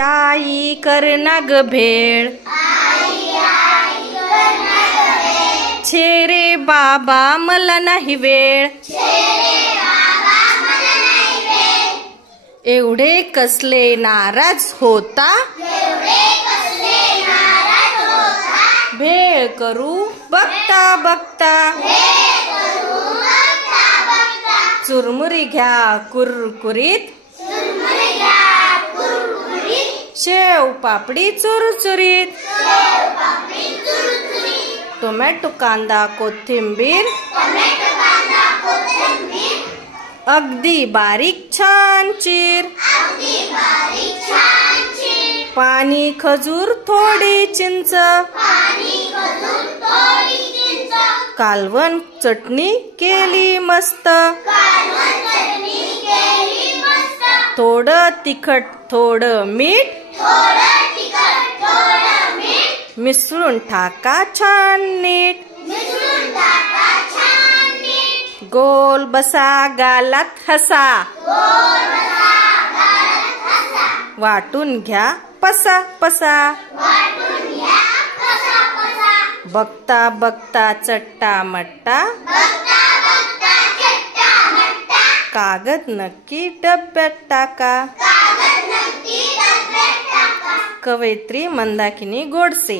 आई करना ग भेळ, छे रे बाबा मला नाही वेळ, एवढे कसले नाराज होता, भेळ करू बघता बघता, चुरमुरी घ्या कुरकुरीत, शेव पापडी चुरचुरीत, टोमॅटो कांदा कोथिंबीर, अगदी बारीक छान चीर, पाणी खजूर थोडी चिंच, कालवण चटणी केली मस्त, थोडं तिखट थोडं मीठ, मिसळून टाका छान नीट, गोल बसा गालात हसा, वाटून घ्या पसा पसा, बघता बघता चट्टा मट्टा, कागद नक्की डब्यात टाका. कवयित्री मंदाकिनी गोडसे.